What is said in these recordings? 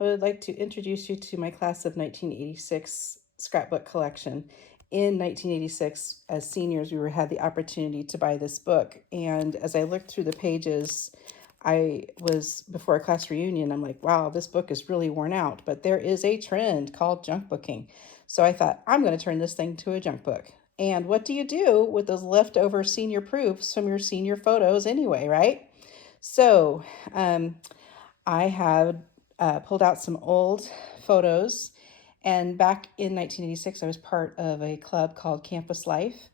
I would like to introduce you to my class of 1986 scrapbook collection. In 1986, as seniors, had the opportunity to buy this book. And as I looked through the pages, I was before a class reunion. I'm like, wow, this book is really worn out. But there is a trend called junk booking. So I thought, I'm going to turn this thing to a junk book. And what do you do with those leftover senior proofs from your senior photos anyway, right? So I had pulled out some old photos. And back in 1986, I was part of a club called Campus Life.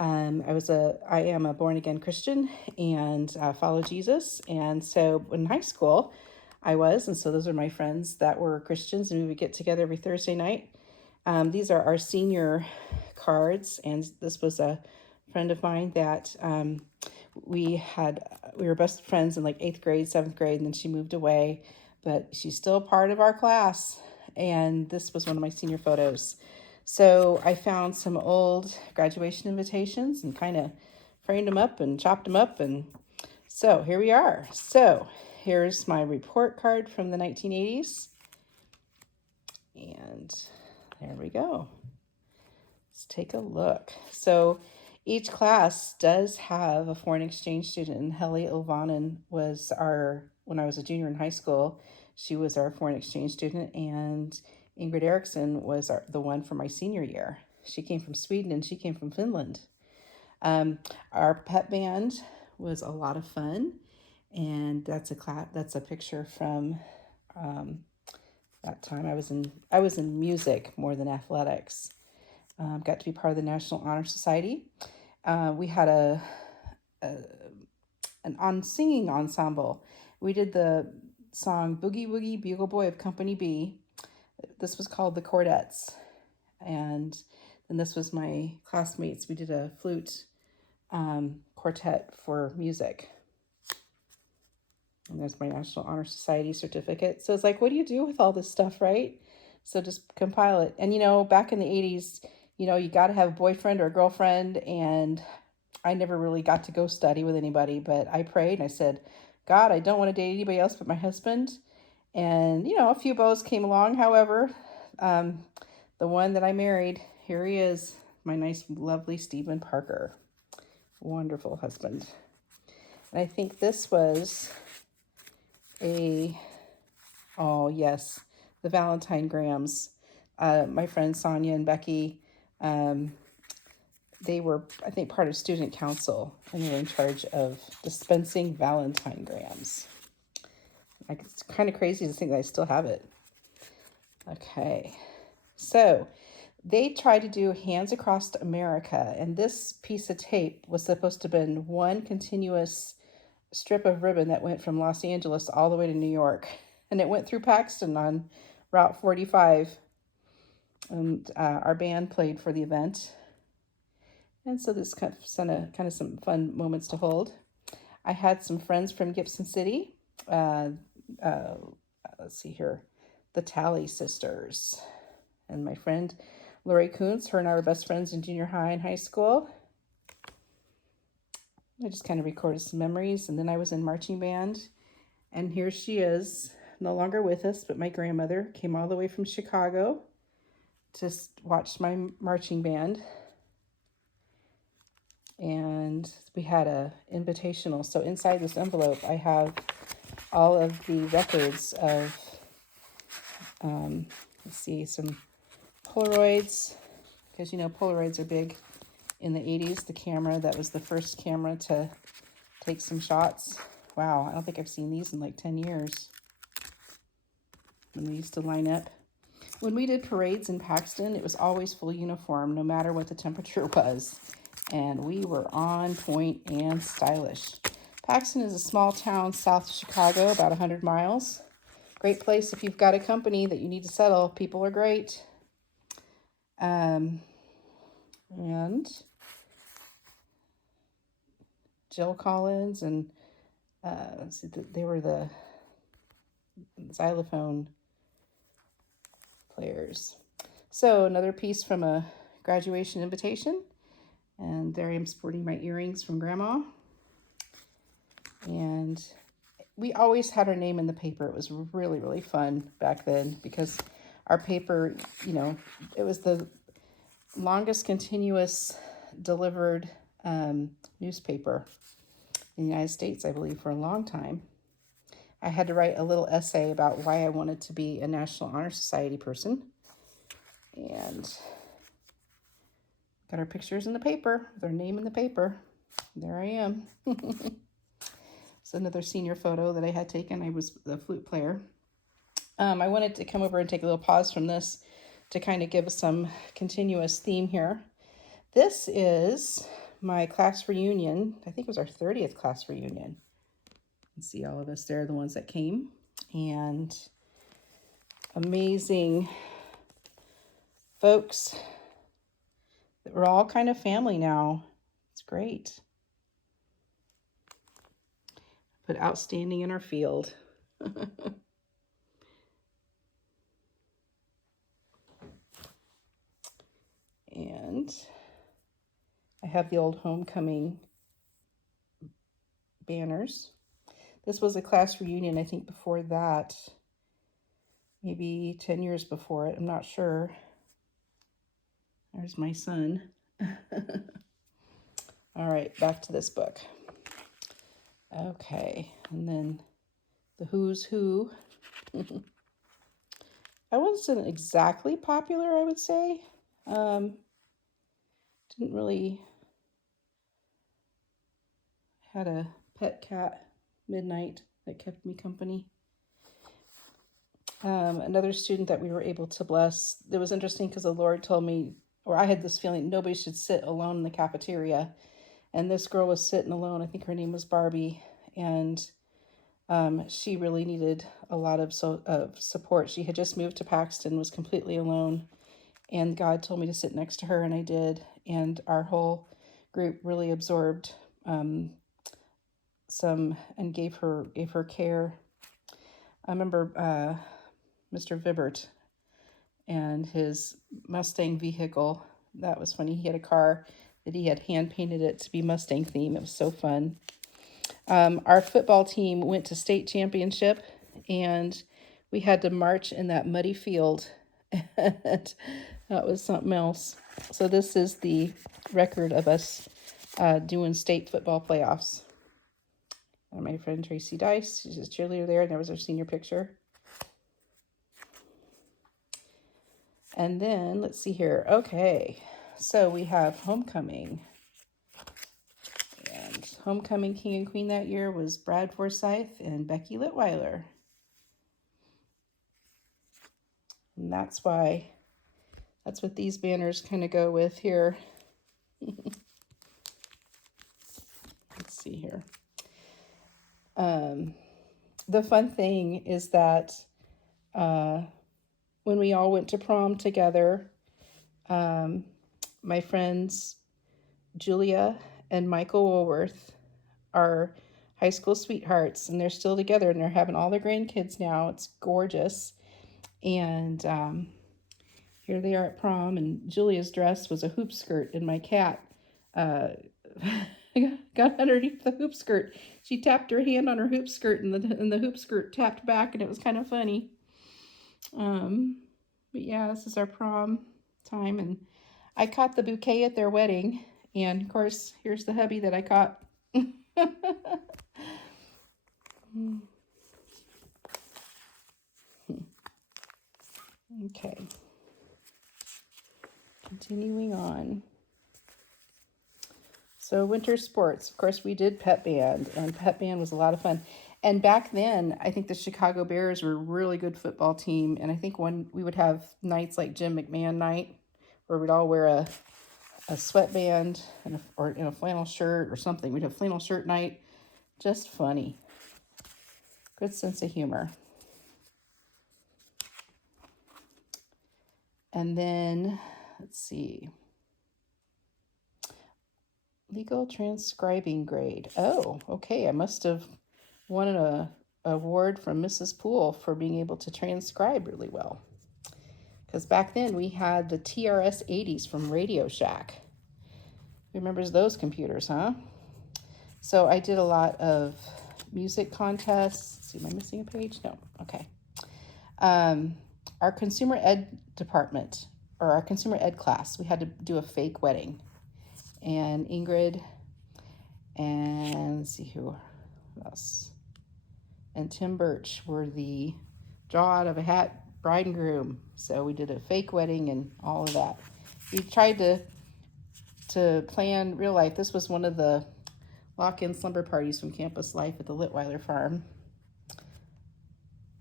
I am a born again Christian and follow Jesus. And so in high school, and so those are my friends that were Christians, and we would get together every Thursday night. These are our senior cards, and this was a friend of mine that we were best friends in like 8th grade, 7th grade, and then she moved away, but she's still part of our class. And this was one of my senior photos. So I found some old graduation invitations and kind of framed them up and chopped them up. And so here we are. So here's my report card from the 1980s. And there we go. Let's take a look. So each class does have a foreign exchange student, and Helly Ilvanen was when I was a junior in high school, she was our foreign exchange student, and Ingrid Erickson was the one for my senior year. She came from Sweden and she came from Finland. Our pep band was a lot of fun, and that's a picture from that time. I was in music more than athletics. Got to be part of the National Honor Society. We had an singing ensemble. We did the song Boogie Woogie Bugle Boy of Company B. This was called the Chordettes. And then this was my classmates. We did a flute quartet for music. And there's my National Honor Society certificate. So it's like, what do you do with all this stuff, right? So just compile it. And, back in the 80s, you got to have a boyfriend or a girlfriend. And I never really got to go study with anybody, but I prayed and I said, God, I don't want to date anybody else but my husband. And, a few beaux came along. However, the one that I married, here he is, my nice, lovely Stephen Parker. Wonderful husband. And I think this was oh yes, the Valentine Grahams. My friends Sonia and Becky, they were, I think, part of student council, and they were in charge of dispensing Valentine Grahams. It's kind of crazy to think that I still have it. Okay, so they tried to do Hands Across America, and this piece of tape was supposed to have been one continuous strip of ribbon that went from Los Angeles all the way to New York, and it went through Paxton on Route 45, and our band played for the event. And so this kind of some fun moments to hold. I had some friends from Gibson City. Let's see here, the Talley sisters, and my friend Lori Kuntz. Her and I were best friends in junior high and high school. I just kind of recorded some memories, and then I was in marching band. And here she is, no longer with us, but my grandmother came all the way from Chicago to watch my marching band. And we had a invitational. So inside this envelope, I have all of the records of, let's see, some Polaroids, because Polaroids are big in the 80s. The camera, that was the first camera to take some shots. Wow, I don't think I've seen these in like 10 years. When we used to line up. When we did parades in Paxton, it was always full uniform, no matter what the temperature was. And we were on point and stylish. Paxton is a small town south of Chicago, about 100 miles. Great place if you've got a company that you need to settle. People are great. And Jill Collins and they were the xylophone players. So another piece from a graduation invitation. And there I am sporting my earrings from Grandma. And we always had our name in the paper. It was really, really fun back then because our paper, you know, it was the longest continuous delivered newspaper in the United States, I believe, for a long time. I had to write a little essay about why I wanted to be a National Honor Society person. And got our pictures in the paper, with our name in the paper. There I am. It's another senior photo that I had taken. I was the flute player. I wanted to come over and take a little pause from this to kind of give some continuous theme here. This is my class reunion. I think it was our 30th class reunion. You can see all of us there, the ones that came. And amazing folks. We're all kind of family now. It's great. Put outstanding in our field. And I have the old homecoming banners. This was a class reunion, I think before that, maybe 10 years before it, I'm not sure. There's my son. All right, back to this book. Okay, and then the Who's Who. I wasn't exactly popular, I would say. Didn't really, had a pet cat, Midnight, that kept me company. Another student that we were able to bless, it was interesting because the Lord told me, or I had this feeling nobody should sit alone in the cafeteria. And this girl was sitting alone. I think her name was Barbie. And she really needed a lot of support. She had just moved to Paxton, was completely alone. And God told me to sit next to her, and I did. And our whole group really absorbed some and gave her care. I remember Mr. Vibert and his Mustang vehicle. That was funny. He had a car that he had hand painted it to be Mustang theme. It was so fun. Our football team went to state championship, and we had to march in that muddy field. And that was something else. So this is the record of us doing state football playoffs. And my friend Tracy Dice, she's a cheerleader there, and there was our senior picture. And then, let's see here. Okay, so we have homecoming. And homecoming king and queen that year was Brad Forsyth and Becky Litweiler. And that's what these banners kind of go with here. Let's see here. The fun thing is that when we all went to prom together, my friends Julia and Michael Woolworth are high school sweethearts, and they're still together, and they're having all their grandkids now. It's gorgeous. And here they are at prom, and Julia's dress was a hoop skirt, and my cat got underneath the hoop skirt. She tapped her hand on her hoop skirt, and the hoop skirt tapped back, and it was kind of funny. But yeah, this is our prom time, and I caught the bouquet at their wedding, and of course, here's the hubby that I caught. Okay. Continuing on. So winter sports, of course, we did pep band, and pep band was a lot of fun. And back then, I think the Chicago Bears were a really good football team. And I think when we would have nights like Jim McMahon night, where we'd all wear a sweatband or in a flannel shirt or something. We'd have flannel shirt night. Just funny. Good sense of humor. And then, let's see. Legal transcribing grade. Oh, okay. I must have won an award from Mrs. Poole for being able to transcribe really well. Because back then we had the TRS 80s from Radio Shack. Who remembers those computers, huh? So I did a lot of music contests. Let's see, am I missing a page? No. Okay. Our consumer ed department, or our consumer ed class, we had to do a fake wedding. And Ingrid and let's see who else. And Tim Birch were the draw out of a hat bride and groom. So we did a fake wedding and all of that. We tried to plan real life. This was one of the lock-in slumber parties from campus life at the Litweiler farm.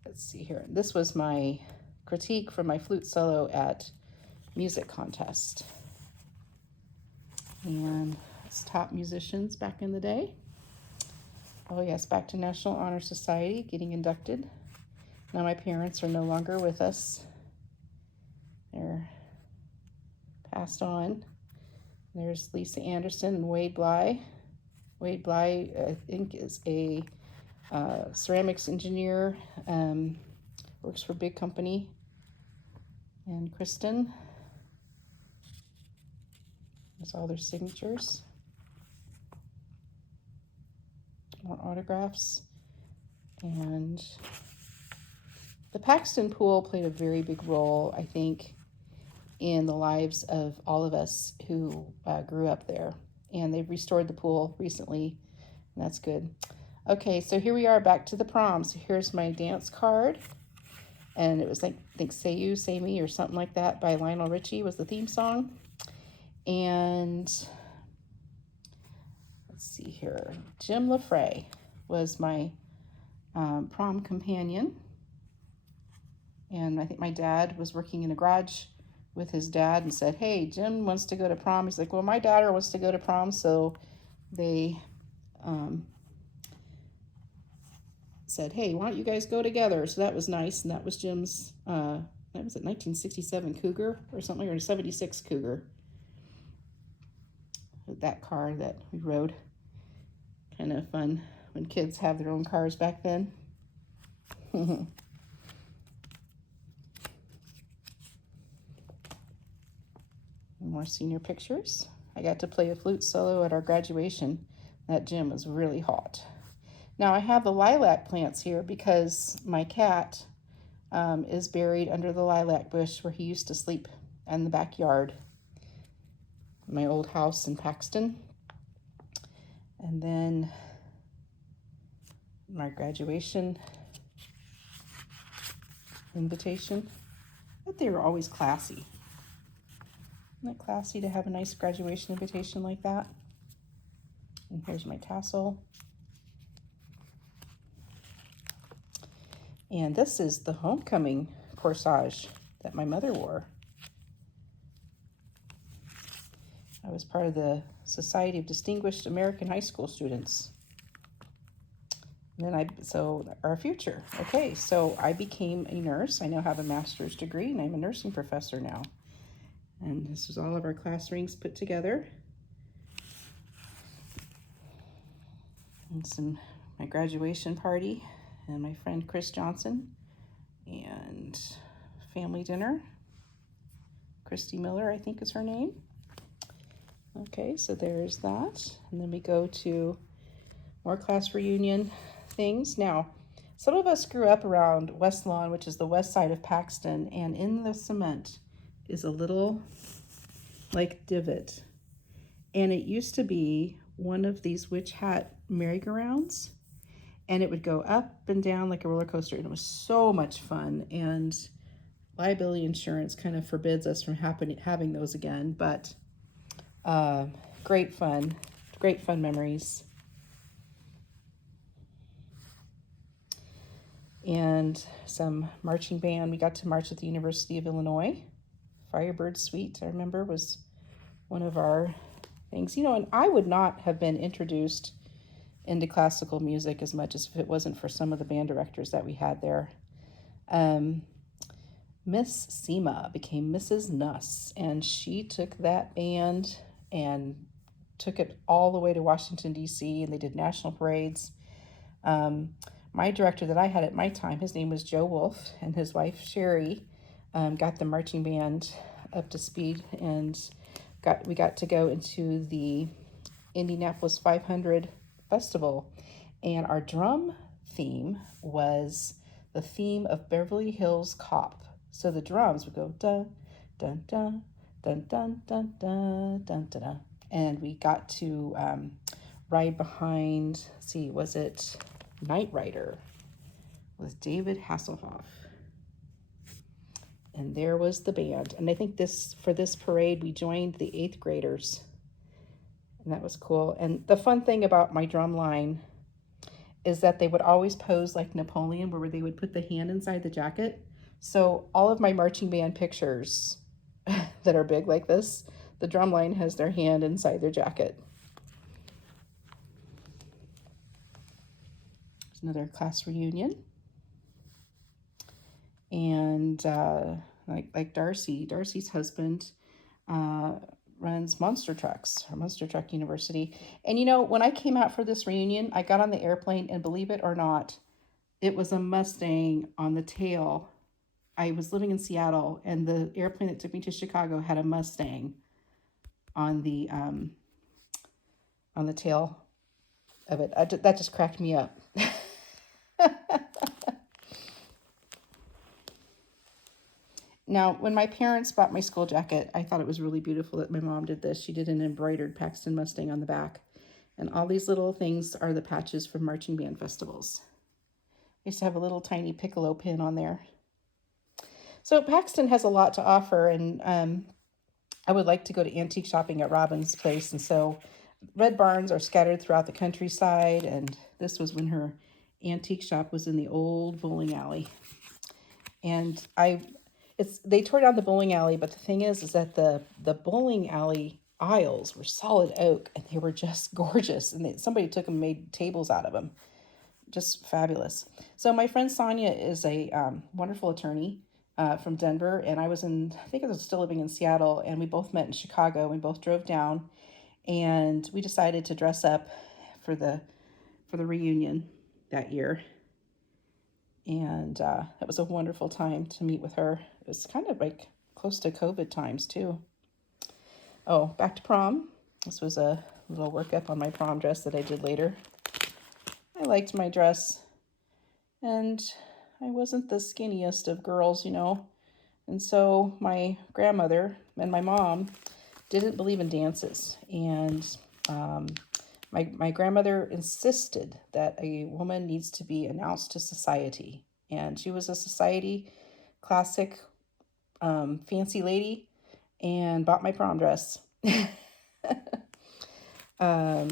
Let's see here. This was my critique from my flute solo at music contest. And it's top musicians back in the day. Oh yes, back to National Honor Society, getting inducted. Now my parents are no longer with us. They're passed on. There's Lisa Anderson and Wade Bly. Wade Bly, I think, is a ceramics engineer, works for a big company. And Kristen. There's all their signatures. More autographs. And the Paxton pool played a very big role, I think, in the lives of all of us who grew up there. And they've restored the pool recently, and that's good. Okay, so here we are back to the prom. So here's my dance card. And it was like, I think Say You, Say Me, or something like that by Lionel Richie was the theme song. And let's see here. Jim LaFray was my prom companion. And I think my dad was working in a garage with his dad and said, hey, Jim wants to go to prom. He's like, well, my daughter wants to go to prom. So they said, hey, why don't you guys go together? So that was nice. And that was Jim's, that was a 1967 Cougar or something, or a 76 Cougar. That car that we rode. Kind of fun when kids have their own cars back then. More senior pictures. I got to play a flute solo at our graduation. That gym was really hot. Now I have the lilac plants here because my cat is buried under the lilac bush where he used to sleep in the backyard. My old house in Paxton. And then my graduation invitation. But they were always classy. Isn't it classy to have a nice graduation invitation like that? And here's my tassel. And this is the homecoming corsage that my mother wore. I was part of the Society of Distinguished American High School Students. And then our future. Okay, so I became a nurse. I now have a master's degree and I'm a nursing professor now. And this is all of our class rings put together. And my graduation party and my friend Chris Johnson and family dinner. Christy Miller, I think is her name. Okay, so there's that. And then we go to more class reunion things. Now, some of us grew up around West Lawn, which is the west side of Paxton, and in the cement is a little like divot. And it used to be one of these witch hat merry-go-rounds, and it would go up and down like a roller coaster, and it was so much fun. And liability insurance kind of forbids us from having those again, but great fun memories. And some marching band. We got to march at the University of Illinois. Firebird Suite, I remember, was one of our things. You know, and I would not have been introduced into classical music as much as if it wasn't for some of the band directors that we had there. Miss Seema became Mrs. Nuss, and she took that band and took it all the way to Washington, D.C., and they did national parades. My director that I had at my time, his name was Joe Wolf, and his wife, Sherry, got the marching band up to speed, and we got to go into the Indianapolis 500 Festival. And our drum theme was the theme of Beverly Hills Cop. So the drums would go dun, dun, dun, dun, dun, dun, dun, dun, dun, dun. And we got to ride behind, let's see, was it Knight Rider with David Hasselhoff? And there was the band. And I think for this parade, we joined the 8th graders. And that was cool. And the fun thing about my drum line is that they would always pose like Napoleon, where they would put the hand inside the jacket. So all of my marching band pictures that are big like this, the drum line has their hand inside their jacket. There's another class reunion. And like Darcy's husband runs Monster Trucks, or Monster Truck University. And you know, when I came out for this reunion, I got on the airplane, and believe it or not, it was a Mustang on the tail. I was living in Seattle, and the airplane that took me to Chicago had a Mustang on the tail of it. That just cracked me up. Now, when my parents bought my school jacket, I thought it was really beautiful that my mom did this. She did an embroidered Paxton Mustang on the back. And all these little things are the patches from marching band festivals. I used to have a little tiny piccolo pin on there. So Paxton has a lot to offer, and I would like to go to antique shopping at Robin's place. And so red barns are scattered throughout the countryside, and this was when her antique shop was in the old bowling alley. And they tore down the bowling alley, but the thing is that the bowling alley aisles were solid oak, and they were just gorgeous. And somebody took them, made tables out of them. Just fabulous. So my friend Sonia is a wonderful attorney from Denver, and I think I was still living in Seattle, and we both met in Chicago. We both drove down, and we decided to dress up for the reunion that year. And it was a wonderful time to meet with her. It was kind of like close to COVID times too. Oh, back to prom. This was a little workup on my prom dress that I did later. I liked my dress, and I wasn't the skinniest of girls, you know. And so my grandmother and my mom didn't believe in dances. And my grandmother insisted that a woman needs to be announced to society. And she was a society classic fancy lady, and bought my prom dress. The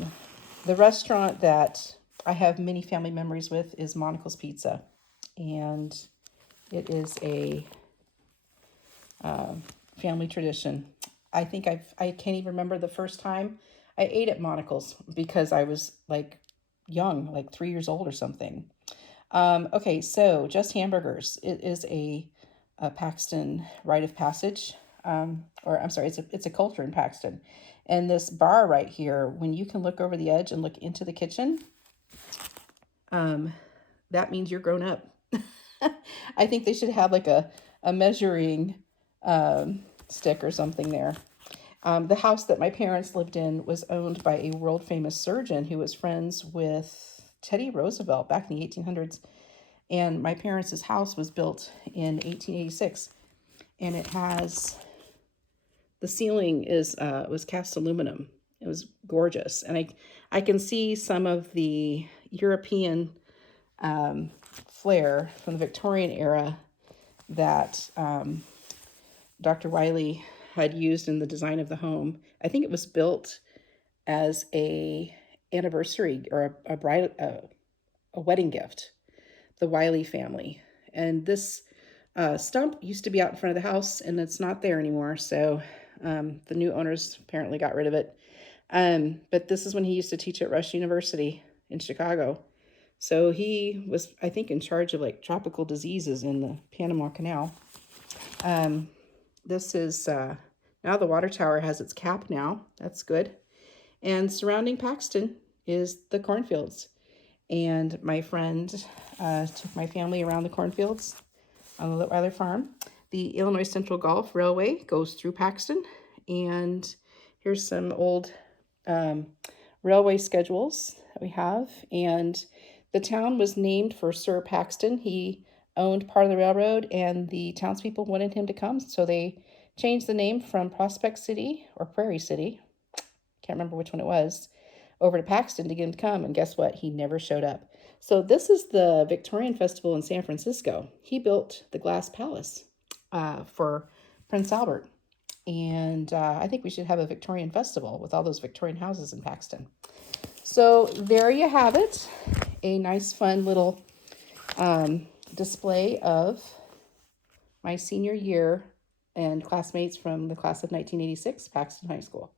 restaurant that I have many family memories with is Monocle's Pizza. And it is a family tradition. I think I can't even remember the first time I ate at Monocle's, because I was like young, like 3 years old or something. Okay, so Just Hamburgers. It is a Paxton rite of passage, or I'm sorry, it's a culture in Paxton. And this bar right here, when you can look over the edge and look into the kitchen, that means you're grown up. I think they should have like a measuring stick or something there. The house that my parents lived in was owned by a world famous surgeon who was friends with Teddy Roosevelt back in the 1800s. And my parents' house was built in 1886. And it has, the ceiling was cast aluminum. It was gorgeous. And I can see some of the European flair from the Victorian era that Dr. Wiley had used in the design of the home. I think it was built as a anniversary or a wedding gift, the Wiley family. And this stump used to be out in front of the house, and it's not there anymore. So the new owners apparently got rid of it. But this is when he used to teach at Rush University in Chicago. So he was, I think, in charge of like tropical diseases in the Panama Canal. This is, now the water tower has its cap now. That's good. And surrounding Paxton is the cornfields. And my friend took my family around the cornfields on the Litweiler farm. The Illinois Central Gulf Railway goes through Paxton. And here's some old railway schedules that we have. And The town was named for Sir Paxton. He owned part of the railroad, and the townspeople wanted him to come, so they changed the name from Prospect City or Prairie City, can't remember which one it was, over to Paxton to get him to come, and guess what? He never showed up. So this is the Victorian Festival in San Francisco. He built the Glass Palace for Prince Albert, and I think we should have a Victorian festival with all those Victorian houses in Paxton. So there you have it, a nice fun little display of my senior year and classmates from the class of 1986, Paxton High School.